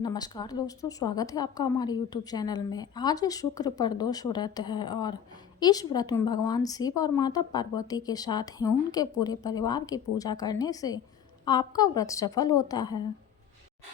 नमस्कार दोस्तों, स्वागत है आपका हमारे YouTube चैनल में। आज शुक्र प्रदोष व्रत है और इस व्रत में भगवान शिव और माता पार्वती के साथ ही उनके पूरे परिवार की पूजा करने से आपका व्रत सफल होता है।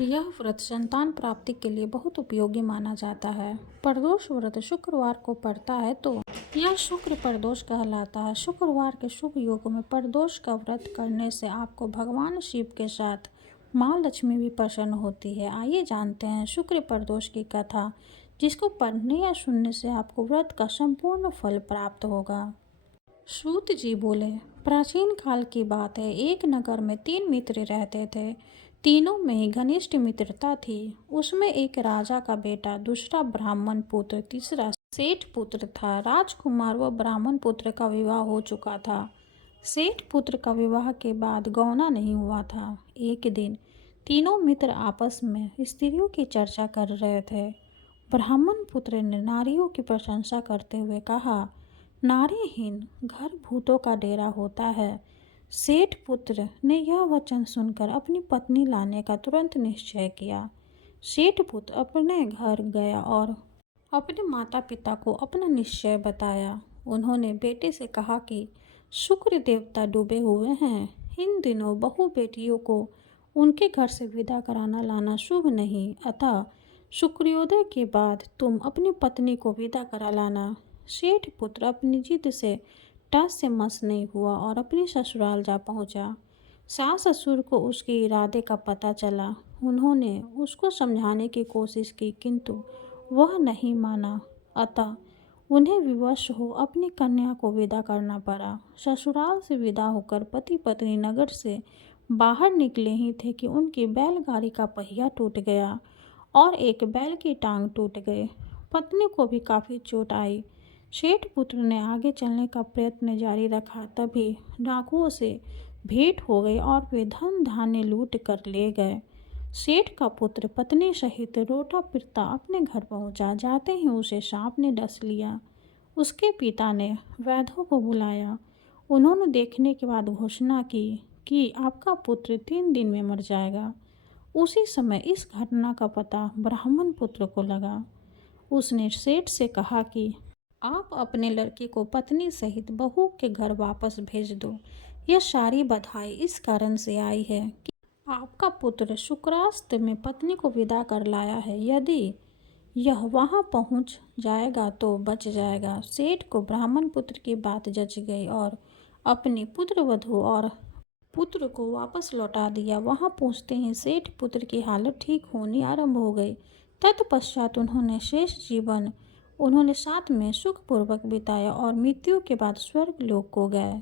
यह व्रत संतान प्राप्ति के लिए बहुत उपयोगी माना जाता है। प्रदोष व्रत शुक्रवार को पड़ता है तो यह शुक्र प्रदोष कहलाता है। शुक्रवार के शुभ योग में प्रदोष का व्रत करने से आपको भगवान शिव के साथ माँ लक्ष्मी भी प्रसन्न होती है। आइए जानते हैं शुक्र प्रदोष की कथा, जिसको पढ़ने या सुनने से आपको व्रत का संपूर्ण फल प्राप्त होगा। सूत जी बोले, प्राचीन काल की बात है। एक नगर में 3 मित्र रहते थे। तीनों में ही घनिष्ठ मित्रता थी। उसमें एक राजा का बेटा, दूसरा ब्राह्मण पुत्र, तीसरा सेठ पुत्र था। राजकुमार व ब्राह्मण पुत्र का विवाह हो चुका था। सेठ पुत्र का विवाह के बाद गौना नहीं हुआ था। एक दिन तीनों मित्र आपस में स्त्रियों की चर्चा कर रहे थे। ब्राह्मण पुत्र ने नारियों की प्रशंसा करते हुए कहा, नारीहीन घर भूतों का डेरा होता है। सेठ पुत्र ने यह वचन सुनकर अपनी पत्नी लाने का तुरंत निश्चय किया। सेठ पुत्र अपने घर गया और अपने माता पिता को अपना निश्चय बताया। उन्होंने बेटे से कहा कि शुक्र देवता डूबे हुए हैं। इन दिनों बहू बेटियों को उनके घर से विदा कराना लाना शुभ नहीं, अतः शुक्रोदय के बाद तुम अपनी पत्नी को विदा करा लाना। सेठ पुत्र अपनी जिद से टस से मस नहीं हुआ और अपनी ससुराल जा पहुंचा। सास ससुर को उसके इरादे का पता चला। उन्होंने उसको समझाने की कोशिश की, किंतु वह नहीं माना। अतः उन्हें विवश हो अपनी कन्या को विदा करना पड़ा। ससुराल से विदा होकर पति पत्नी नगर से बाहर निकले ही थे कि उनकी बैलगाड़ी का पहिया टूट गया और एक बैल की टांग टूट गई। पत्नी को भी काफ़ी चोट आई। सेठ पुत्र ने आगे चलने का प्रयत्न जारी रखा, तभी डाकुओं से भेंट हो गई और वे धन धान्य लूट कर ले गए। सेठ का पुत्र पत्नी सहित रोता पिटता अपने घर पहुंचा। जाते ही उसे सांप ने डस लिया। उसके पिता ने वैद्यों को बुलाया। उन्होंने देखने के बाद घोषणा की कि आपका पुत्र 3 दिन में मर जाएगा। उसी समय इस घटना का पता ब्राह्मण पुत्र को लगा। उसने सेठ से कहा कि आप अपने लड़के को पत्नी सहित बहू के घर वापस भेज दो। यह सारी बधाई इस कारण से आई है कि आपका पुत्र शुक्रास्त में पत्नी को विदा कर लाया है। यदि यह वहां पहुंच जाएगा तो बच जाएगा। सेठ को ब्राह्मण पुत्र की बात जच गई और अपनी पुत्रवधू और पुत्र को वापस लौटा दिया। वहां पहुंचते ही सेठ पुत्र की हालत ठीक होनी आरंभ हो गई। तत्पश्चात उन्होंने शेष जीवन उन्होंने साथ में सुखपूर्वक बिताया और मृत्यु के बाद स्वर्ग लोक को गए।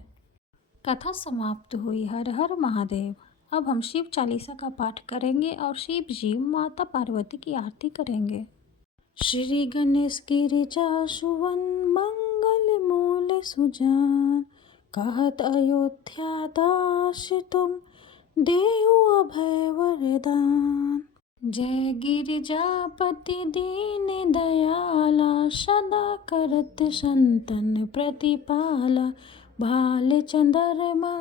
कथा समाप्त हुई। हर हर महादेव। अब हम शिव चालीसा का पाठ करेंगे और शिव जी माता पार्वती की आरती करेंगे। श्री गणेश गिरिजा सुवन मंगल मूल सुजान, कहत अयोध्या दास तुम देहु अभय वरदान। जय गिरिजापति दीन दयाला, सदा करत संतन प्रतिपाला। भाल चंद्रमा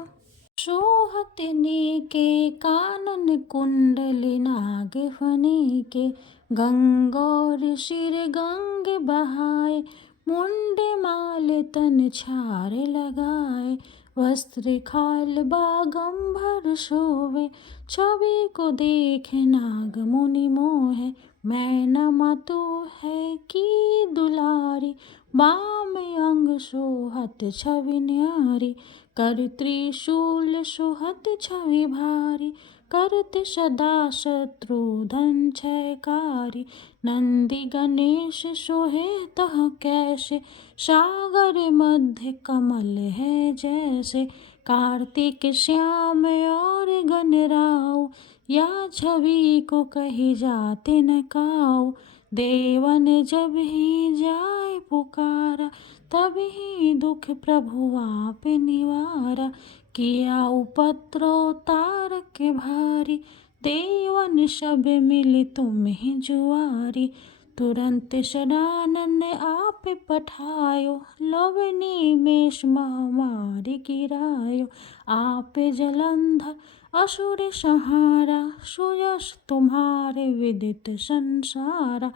सोहत नीके, कानन कुंडल नाग फनी के। गंगौर सिर गंग बहाए, मुंडे माल तन छार लगाए। वस्त्र खाल बागंबर शोभे, छवि को देखे नाग मुनि मोहे। मैं न मातु है की दुलारी, बाम अंग सोहत छवि न्यारी। कर त्रिशूल सोहत छवि भारी, करत सदा शत्रुधन क्षयकारी। नंदी गणेश सोहे तह कैसे, सागर मध्य कमल है जैसे। कार्तिक श्याम और गणराव, या छवि को कही जाते न काऊ। देवन जब ही जाय पुकारा, तभी दुख प्रभु आप निवारा। किया उपद्रव तारक भारी, देवन सब मिली तुम ही जुआरी। तुरंत शरानन आप पठायो, लवनी मेष महामारी गिरायो। आप जलंधर असुर संहारा, सुयश तुम्हारे विदित संसारा।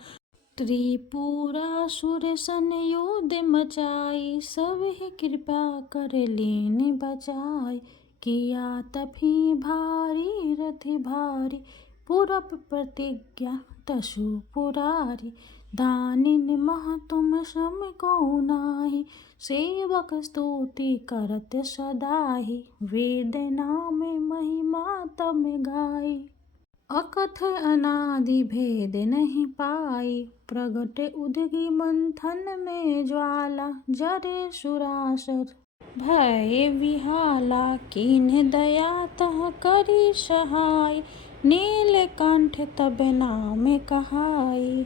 त्रिपुरासुर सन युद्ध मचाई, सब ही कृपा कर लीन बचाई। किया तभी भारी रथ भारी, पूरब प्रतिज्ञा तसु पुरारी। दानिन मह तुम सम को नाही, सेवक स्तुति करत सदाहि। वेद नाम महिमा तम गाई, अकथ अनादि भेद नहीं पाई। प्रगटे उदगी मंथन में ज्वाला, जरे सुरासुर भय विहाला। कीन्ह दया तह करी सहाय, नीलकंठ तब नाम कहाई।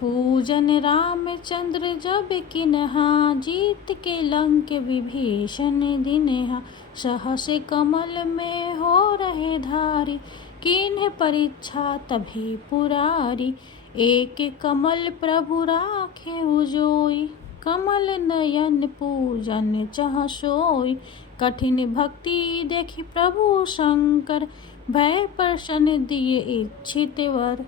पूजन रामचंद्र जब किन्हा, जीत के लंक विभीषण दिन्हा। सहस कमल में हो रहे धारी, कीन्ह परीक्षा तभी पुरारी। एक कमल प्रभु राखे उजोई, कमल नयन पूजन चह सोई। कठिन भक्ति देखि प्रभु शंकर, भय प्रसन्न दिए इच्छित वर।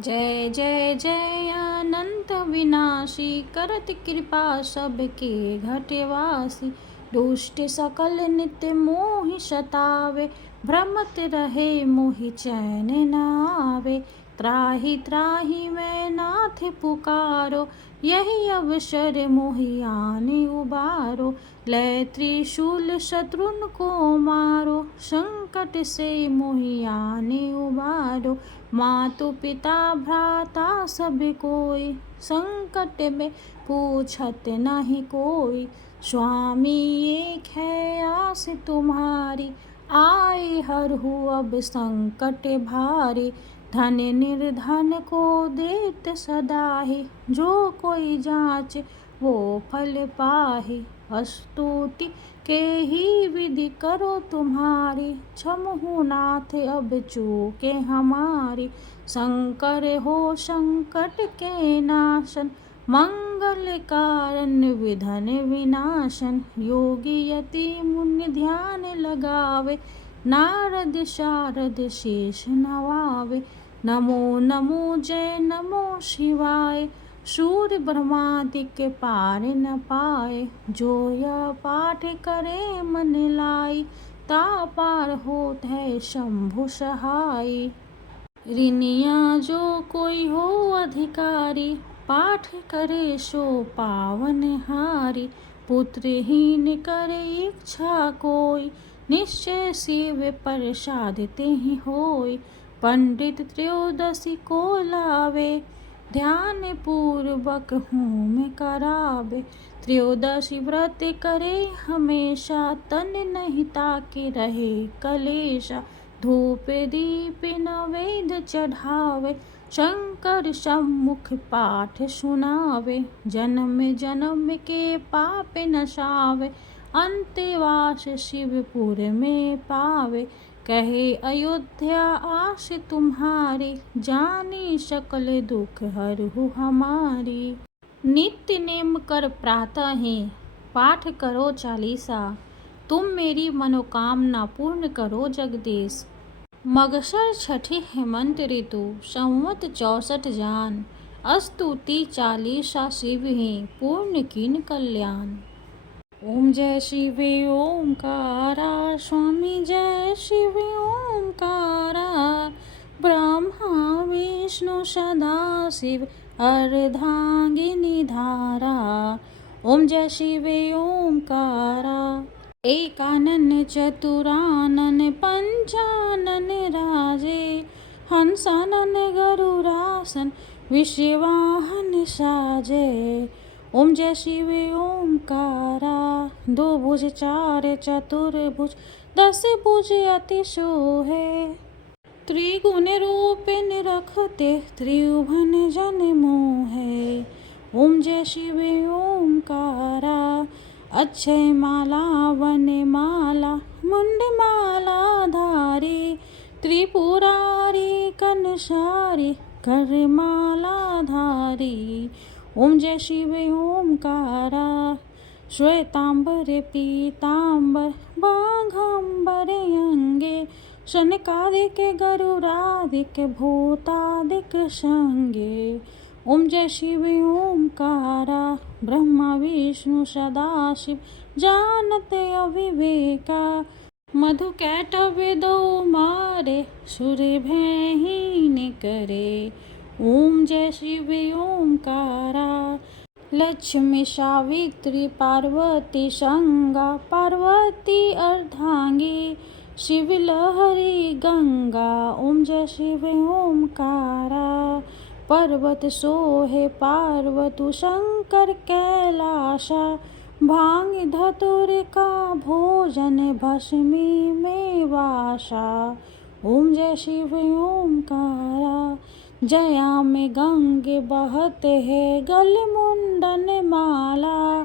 जय जय जय अनंत विनाशी, करत कृपा सबके घटवासी। दुष्ट सकल नित्य मोहि सतावे, भ्रमत रहे मोहि चैन न आवे। त्राहि त्राहि मैं नाथ पुकारो, यही अवसर मोहि आने उबारो। लय त्रिशूल शत्रुन को मारो, संकट से मोहि आने उबारो। मातु पिता भ्राता सब कोई, संकट में पूछत नहीं कोई। स्वामी एक है आस तुम्हारी, आए हरहु अब संकट भारी। धन निर्धन को देत सदाहि, जो कोई जांच वो फल पाहि। स्तुति के ही विधि करो तुम्हारी, क्षमहु नाथ अब चूके हमारी। शंकर हो संकट के नाशन, मंगल कारण विधन विनाशन। योगी यति मुनि ध्यान लगावे, नारद शारद शेष नवावे। नमो नमो जय नमो शिवाय, सूर्य ब्रह्मादिक पार न पाए। जो यह पाठ करे मन लाई, ता पार होत है शंभु सहाय। ऋनिया जो कोई हो अधिकारी, पाठ करे सो पावन हारी। पुत्रहीन करे इच्छा कोई, निश्चय शिव प्रसाद तेहि होय। पंडित त्रयोदशी को लावे, ध्यान पूर्वक होम करावे। त्रयोदशी व्रत करे हमेशा, तन नहीं ताके रहे कलेशा। धूप दीप नवेद चढ़ावे, शंकर सम्मुख पाठ सुनावे। जन्म जन्म के पाप नसावे, अंतवास शिवपुर में पावे। कहे अयोध्या आस तुम्हारी, जानी सकल दुख हरहु हमारी। नित्य नेम कर प्रातः ही पाठ करो चालीसा, तुम मेरी मनोकामना पूर्ण करो जगदीश। मगसर छठी हेमंत ऋतु, संवत 64 जान। स्तुति चालीसा शिव ही, पूर्ण कीन कल्याण। ओम जय शिव ओमकारा, स्वामी जय शिव ओमकारा। ब्रह्मा विष्णु सदा शिव, अर्धांगिनी धारा। ओम जय शिव ओमकारा। एकानन चतुरानन पंचानन राजे, हंसानन गरुरासन विश्ववाहन साजे। ओम जय शिव ओमकारा। दो भुज चार चतुर्भुज, 10 भुज अति शोहे। त्रिगुण रूप रखते त्रिभुवन जन मोहे। ओम जय शिव ओमकारा। अक्षय माला वन माला, मुंड माला धारी। त्रिपुरारी कनसारी, कर मालाधारी। ओम जय शिव ओमकारा। श्वेतांबरे पीतांबर बाघंबरे अंगे। शनकादिक गरुडादिक भूतादिक संगे। ओम जय शिव ओमकारा। ब्रह्मा विष्णु सदाशिव जानते अविवेका। मधु कैटभ दो मारे सुर भयहीन करे। ओम जय शिव ओमकारा। लक्ष्मी सावित्री पार्वती संगा पार्वती अर्धांगी। शिव लहरी गंगा। ओम जय शिव ओमकारा। पर्वत सोहे पार्वतु शंकर कैलाशा। भांग धतुर का भोजन भस्मी में वासा। ओम जय शिव ओमकारा। जया में गंगे बहत है गल मुंडन माला।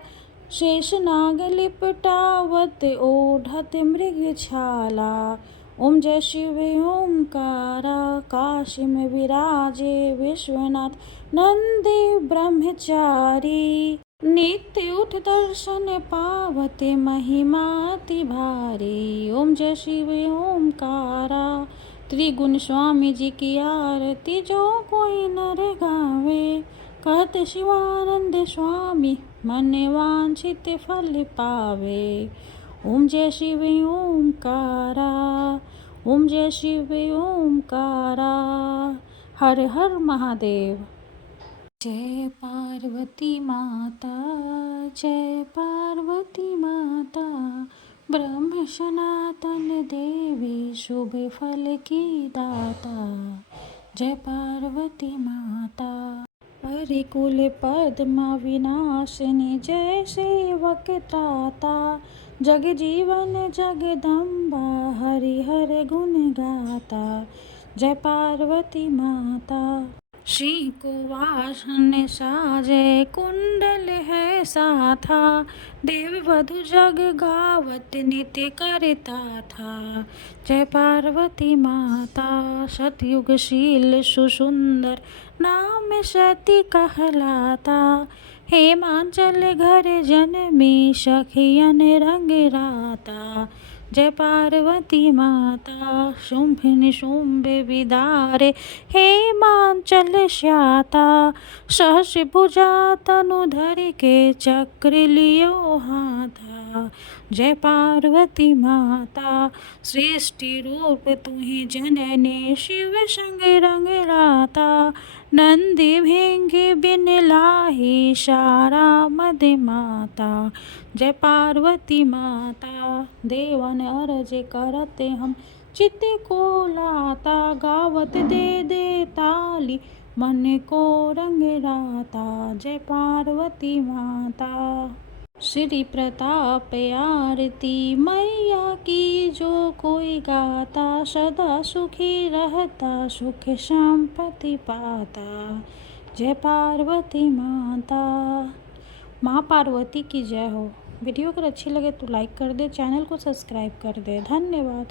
शेषनाग लिपटावत ओढ़त मृग छाला। ओम जय शिव ओमकारा। काशी में विराजे विश्वनाथ नंदी ब्रह्मचारी। नित्य उठ दर्शन पावते महिमा अति भारी। ओम जय शिव ओमकारा। त्रिगुण स्वामी जी की आरती जो कोई नर गावे। कहते शिवानंद स्वामी मन वांछित फल पावे। ओम जय शिव ओमकारा। ओम जय शिव ओमकारा। हर हर महादेव। जय पार्वती माता। जय पार्वती माता। ब्रह्म सनातन देवी शुभ फल की दाता। जय पार्वती माता। परिकुल पद्मा विनाशिनी जय सेवक त्राता। जग जीवन जगदम्बा हरि हर गुण गाता। जय पार्वती माता। श्री को वासन साजे कुंडल है साथा। देव वधु जग गावत नित्य करता था। जय पार्वती माता। सतयुगशील सुसुंदर नाम सती कहलाता। हेमांचल घर जनमी सखियन रंग राता। जय पार्वती माता। शुंभ निशुंभ विदारे हेमांचल स्याता। सहस भुजा तनु धरि के चक्र लियो हाथा। जय पार्वती माता। सृष्टि रूप तुम्ही जननी शिव संग रंग राता। नंदी भिंगी बिन लाही सारा मद माता। जय पार्वती माता। देवन अरज करते हम चित्त को लाता। गावत दे दे ताली मन को रंग राता। जय पार्वती माता। श्री प्रताप आरती मैया की जो कोई गाता। सदा सुखी रहता सुख संपत्ति पाता। जय पार्वती माता। माँ पार्वती की जय हो। वीडियो अगर अच्छी लगे तो लाइक कर दे, चैनल को सब्सक्राइब कर दे। धन्यवाद।